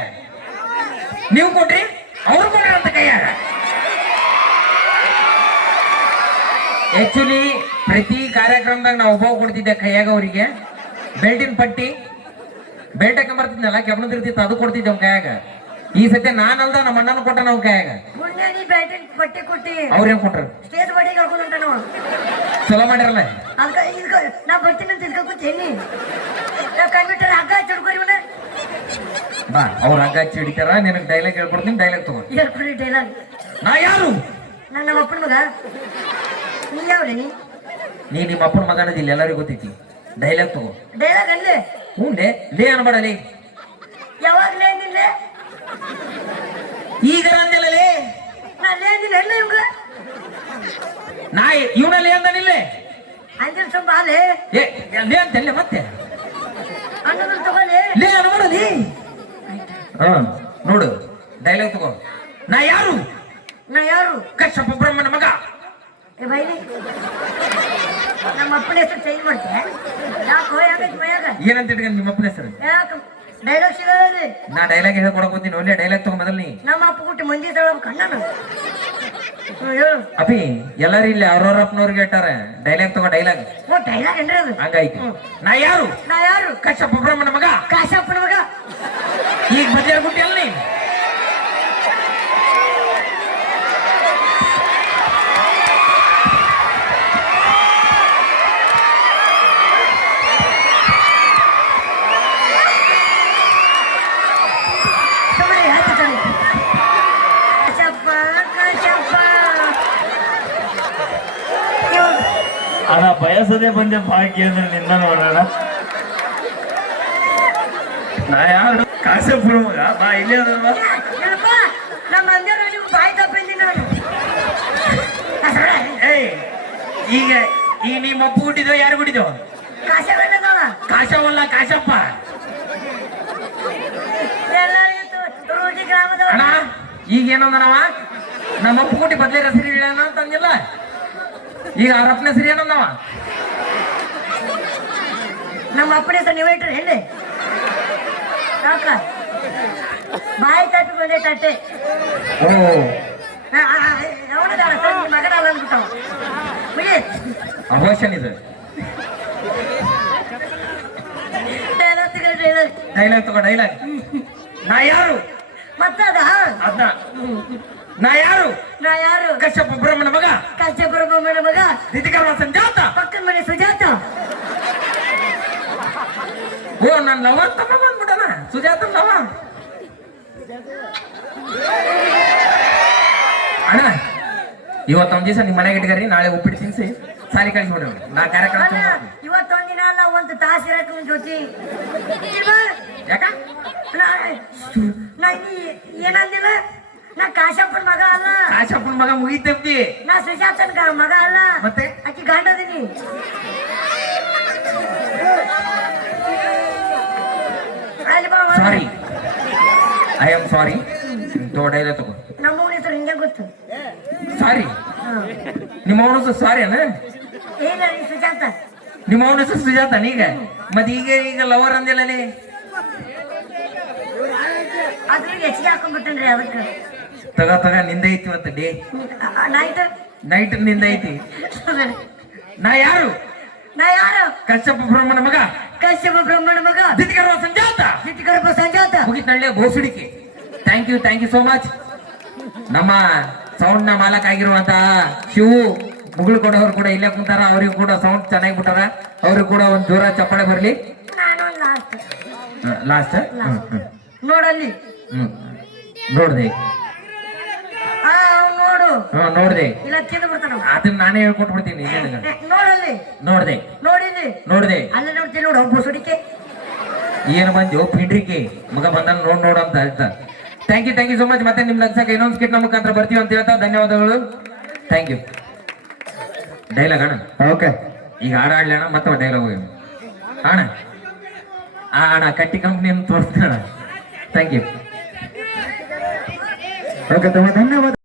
ನೀವು ಕೊಟ್ರಿ ಅವ್ರು ಕೊಟ್ರಂತ ಕೈಯಾಗ. ಆಕ್ಚುಲಿ ಪ್ರತಿ ಕಾರ್ಯಕ್ರಮದಾಗ ನಾವು ಒಬ್ಬ ಕೊಡ್ತಿದ್ದೆ ಕೈಯಾಗ. ಅವರಿಗೆ ಬೆಲ್ಟಿನ ಪಟ್ಟಿ ಬೆಲ್ಟ್ ಹಾಕೊಂಬರ್ತಿದ್ನಲ್ಲ ಕೆಬ್ಬಣದಿರ್ತಿತ್ತು, ಅದು ಕೊಡ್ತಿದ್ದೆ ಅವ್ನ ಕೈಯಾಗ. ಈ ಸತ್ಯ ನಾನಲ್ದ ನಮ್ಮ ಅಣ್ಣನ ಕೊಟ್ಟ ನಾವು ಕೈಯಾಗ. ಪಟ್ಟಿ ಕೊಟ್ಟಿ ಅವ್ರೇನ್ ಕೊಟ್ರ ಸ್ಟೇಜ್ ಬಡಿ ಕರ್ಕೊಂಡು ಚಲೋ ಮಾಡಿರಲ್ಲ. ನಾ ಬರ್ತೀನಿ ಅಂತ ತಿಳ್ಕೊತೀನಿ. ಕಂಪ್ಯೂಟರ್ ಹಗ್ಗ ಹಚ್ಚಿಡ್ಕೊರಿ ಇವನ ಬಾ ಅವ್ರ ಹಗ್ಗ ಹಚ್ಚಿ ಹಿಡಿತಾರ. ನಿನಗೆ ಡೈಲಾಗ್ ಹೇಳ್ಕೊಡ್ತೀನಿ, ಡೈಲಾಗ್ ತಗೋ. ಹೇಳ್ಕೊಡಿ ಡೈಲಾಗ್. ನಾ ಯಾರು? ನಾನು ನಮ್ಮ ಅಪ್ಪನ ಮಗ. ನೀ ಯಾವ್ರಿ ನೀ ನಿಮ್ಮ ಅಪ್ಪನ ಮಗನದಿಲ್ಲ, ಎಲ್ಲರಿಗೂ ಗೊತ್ತೈತಿ. ಡೈಲಾಗ್ ತಗೋ. ಡೈಲಾಗ್ ಅಲ್ಲೇ ಹ್ಞೂ ಲೇ ಅನ್ಬೇಡಲಿ. ಯಾವಾಗ್ಲೇ ನಿನ್ನೆ ಈಗ ಅಂದಿಲ್ಲ ಲೇ. ನಾ ಲೇದಿನ ಎಲ್ಲ ಇವ್ಗ ನಾ ಇವನಲ್ಲಿ ಅಂದನಿಲ್ಲೇ ಅಂದಿನ ಸುಮ್ಮ ಅಲ್ಲೇ ಏ ಲೇ ಅಂತಲ್ಲೇ ಮತ್ತೆ ಅನ್ನೋದ್ರ ತಗೊಳ್ಳಿ ಲೇ ಅನ್ಬೇಡಲಿ. ನೋಡು ಡೈಲಾಗ್ ತಗೋ. ನಾ ಯಾರು? ನಾ ಯಾರು? ಕಶ್ಯಪ ಬ್ರಹ್ಮನ ಮಗ. ಏ ಬೈಲಿ ನಮ್ಮ ಅಪ್ಪನ ಹೆಸರು ಚೇಂಜ್ ಮಾಡ್ತೀಯ ಯಾಕೋ ಯಾಕೈತಿ ಮೈಯಾಗ ಏನಂತ ಇಟ್ಕೊಂಡು ನಿಮ್ಮ ಅಪ್ಪನ ಹೆಸರು ಯಾಕ ಡೈಲಾಗ್ ಸಿಗಲ್ಲ ನಾ ಡೈಲಾಗ್ ಹೇಳ್ಕೊಡಕ್ ಹೋಗ್ತೀನಿ ಒಳ್ಳೆ ಡೈಲಾಗ್ ತಗೋ ಮೊದಲ್ ನೀ ನಮ್ಮ ಅಪ್ಪ ಹುಟ್ಟಿ ಮಂದಿ ತಗೊಳ್ಬೇಕು ಅಣ್ಣ ಹೇಳು ಅಪಿ ಎಲ್ಲಾರು ಇಲ್ಲಿ ಅವ್ರವ್ರಪ್ಪನವ್ರಿಗೆ ಇಟ್ಟಾರ ಡೈಲಾಗ್ ತಗೋ ಡೈಲಾಗ್ ಓ ಡೈಲಾಗ್ ಏನ್ರಿ ಅದು ಹಂಗಾಯ್ತು ನಾ ಯಾರು ನಾ ಯಾರು ಕಶ್ಯಪ ಬ್ರಹ್ಮನ ಮಗ ಕಾಶಪ್ಪನ ಮಗ ಈಗ ಬದ್ಲಾರ್ ಗುಟ್ಟಿ ಅಲ್ಲ ನೀ ಸುಮ್ಮನೆ ಆಯ್ತು ತಾನೆ ಕಾಶಪ್ಪ ಕಾಶಪ್ಪ ಅಣ್ಣ ಬಯಸದೆ ಬಂದೆ ಭಾಗ್ಯ ಅಂದ್ರೆ ನಿನ್ನ ನೋಡೋಣ ನಾ ಯಾರು ಕಾಶಪುರ ಮಗ ಬಾ ಇಲ್ಲೇ ಅದಲ್ವಾ ಏನಪ್ಪ ನಮ್ಮ ಮಂದಿರ ನೀವು ಬಾಯಿ ತಪ್ಪಿದ್ದೀನಿ ನಾನು ಏಯ್ ಈಗ ಈಗ ನಿಮ್ಮ ಅಪ್ಪ ಹುಟ್ಟಿದೋ ಯಾರು ಹುಟ್ಟಿದೋ ಕಾಶವಲ್ಲ ಕಾಶವಲ್ಲ ಕಾಶಪ್ಪ ಎಲ್ಲರಿಗೂ ರೂಢಿ ಗ್ರಾಮದವರು ಅಣ್ಣ ಈಗ ಏನಂದನವ ನಮ್ಮ ಅಪ್ಪ ಹುಟ್ಟಿ ಬದ್ಲೇ ಹೆಸರು ಇಲ್ಲ ಅಂತಂದಿಲ್ಲ ಈಗ ಅವ್ರ ಅಪ್ಪನ ಹೆಸರು ಏನಂದವ ನಮ್ಮ ಅಪ್ಪನ ಹೆಸರು ನೀವು ಇಟ್ರಿ ಎಲ್ಲಿ ಯಾಕ ಬಾಯಿ ತಪ್ಪಿ ಬಂದೆ ತಟ್ಟೆ ಓ ಅವನದ ಮಗನ ಬಂದ್ಬಿಟ್ಟವ ಮುಗಿ ಅವಶ್ಯನ್ ಇದು ಡೈಲಾಗ್ ಡೈಲಾಗ್ ತಗೋ ಡೈಲಾಗ್ ನಾ ಯಾರು ಮತ್ತದ ಅದ್ನ ನಾ ಯಾರು ನಾ ಯಾರು ಕಶ್ಯಪ ಬ್ರಹ್ಮನ ಮಗ ಕಾಶಪುರ ಬೊಮ್ಮನ ಮಗ ದಿತಿಕರ್ಮ ಸಂಜಾತ ಪಕ್ಕದ ಮನೆ ಸುಜಾತ ಓ ನನ್ನ ಲವ ತಮ್ಮ ಬಂದ್ಬಿಟ್ಟನ ಸುಜಾತ ಲವ ಅಣ್ಣ ಇವತ್ತೊಂದ್ ದಿವಸ ನಿಮ್ಮ ಮನೆಗೆ ಇಟ್ಕರಿ ನಾಳೆ ಉಪ್ಪಿಟ್ಟು ತಿನ್ಸಿ ಸಾರಿ ಕಳಿಸ್ಬಿಡ್ರಿ ನಾ ಕಾರ್ಯಕ್ರಮ ಅಣ್ಣ ಇವತ್ತೊಂದಿನ ಅಲ್ಲ ಒಂದು ತಾಸು ಇರಕ್ಕೆ ಒಂದು ಜೊತೆ ಯಾಕ ನಾ ಏನಂದಿಲ್ಲ ನಾ ಕಾಶಪ್ಪನ ಮಗ ಅಲ್ಲ ಕಾಶಪ್ಪನ ಮಗ ಮುಗಿತಂತಿ ನಾ ಸುಜಾತನ ಮಗ ಅಲ್ಲ ಮತ್ತೆ ಆಕಿ ಗಂಡದಿನಿ ಅಲ್ಲಿ ಬಾ sorry I am sorry dialogue ತಗೋ ನಮ್ಮ ಹೆಸರು ಹಿಂಗೆ ಗೊತ್ತು ಸಾರಿ ಹಾ. ನಿಮ್ಮ ಅವನ ಹೆಸರು ಸಾರಿ ಅಣ್ಣ ಏನ ಈ ಸುಜಾತ ನಿಮ್ಮ ಅವನ ಹೆಸರು ಸುಜಾತ ನೀಗ ಮತ್ತೆ ಈಗ ಲವರ್ ಅಂದಿಲ್ಲ ನೀ ಅದ್ರ ಹೆಚ್ಚಿಗೆ ಹಾಕೊಂಡ್ಬಿಟ್ಟನ್ರಿ ಅದಕ್ಕೆ ತಗ ನಿಂದ ಐತಿ ಇವತ್ತು ಡೇ ನೈಟ್ ನೈಟ್ ನಿಂದ ಐತಿ ನಾ ಯಾರು ನಾ ಯಾರು ಕಶ್ಯಪ ಬ್ರಹ್ಮನ ಮಗ ಕಶ್ಯಪ ಬ್ರಹ್ಮಣ ಮಗ ದಿತಿಕರ್ಮ ಸಂಜಾತ ಸಿಟ್ಟಿಗರಪ್ಪ ಸಂಜಾತ ಮುಗಿತಳ್ಳೆ ಬೋಸುಡಿಕೆ ಥ್ಯಾಂಕ್ ಯು ಸೋ ಮಚ್ ನಮ್ಮ ಸೌಂಡ್ ನ ಮಾಲಕ್ ಆಗಿರುವಂತಹ ಶಿವು ಮುಗುಳು ಕೊಡೋರು ಕೂಡ ಇಲ್ಲೇ ಕುಂತಾರ ಅವ್ರಿಗೂ ಕೂಡ ಸೌಂಡ್ ಚೆನ್ನಾಗಿ ಬಿಟ್ಟಾರ ಅವ್ರಿಗೂ ಕೂಡ ಒಂದ್ ಜೋರ ಚಪ್ಪಾಳೆ ಬರ್ಲಿ ನಾನು ಲಾಸ್ಟ್ ಲಾಸ್ಟ್ ನೋಡಲ್ಲಿ ನೋಡ್ದೆ ಅವ್ನು ನೋಡು ನೋಡ್ದೆ ಇಲ್ಲ ತಿಂದು ಬಿಡ್ತಾನ ಅದನ್ನ ನಾನೇ ಹೇಳ್ಕೊಟ್ಬಿಡ್ತೀನಿ ನೋಡಲ್ಲಿ ನೋಡ್ದೆ ನೋಡಿಲ್ಲಿ ನೋಡ್ದೆ ಅಲ್ಲೇ ನೋಡ್ತೀನಿ ನೋಡು ಬುಸುಡಿಕೆ ಏನು ಬಂದ್ಯೋ ಪಿಂಡ್ರಿಕೆ ಮಗ ಬಂದ ನೋಡ್ ಅಂತ ಹೇಳ್ತಾ ಥ್ಯಾಂಕ್ ಯು ಸೋ ಮಚ್ ಮತ್ತೆ ನಿಮ್ ಲಕ್ಷಕ್ಕೆ ಇನ್ನೊಂದು ಸ್ಕಿಟ್ ನಮ್ಮ ಮುಖಾಂತರ ಬರ್ತೀವಿ ಅಂತ ಹೇಳ್ತಾ ಧನ್ಯವಾದಗಳು ಥ್ಯಾಂಕ್ ಯು ಡೈಲಾಗ್ ಅಣ್ಣ ಓಕೆ ಈಗ ಆಡಾಡ್ಲಿ ಅಣ್ಣ ಮತ್ತೆ ಡೈಲಾಗ್ ಹೋಗಿ ಅಣ್ಣ ಅಣ್ಣ ಕಟ್ಟಿ ಕಂಪ್ನಿ ತೋರಿಸ್ತಾಣ ಥ್ಯಾಂಕ್ ಯು ಓಕೆ ಧನ್ಯವಾದ.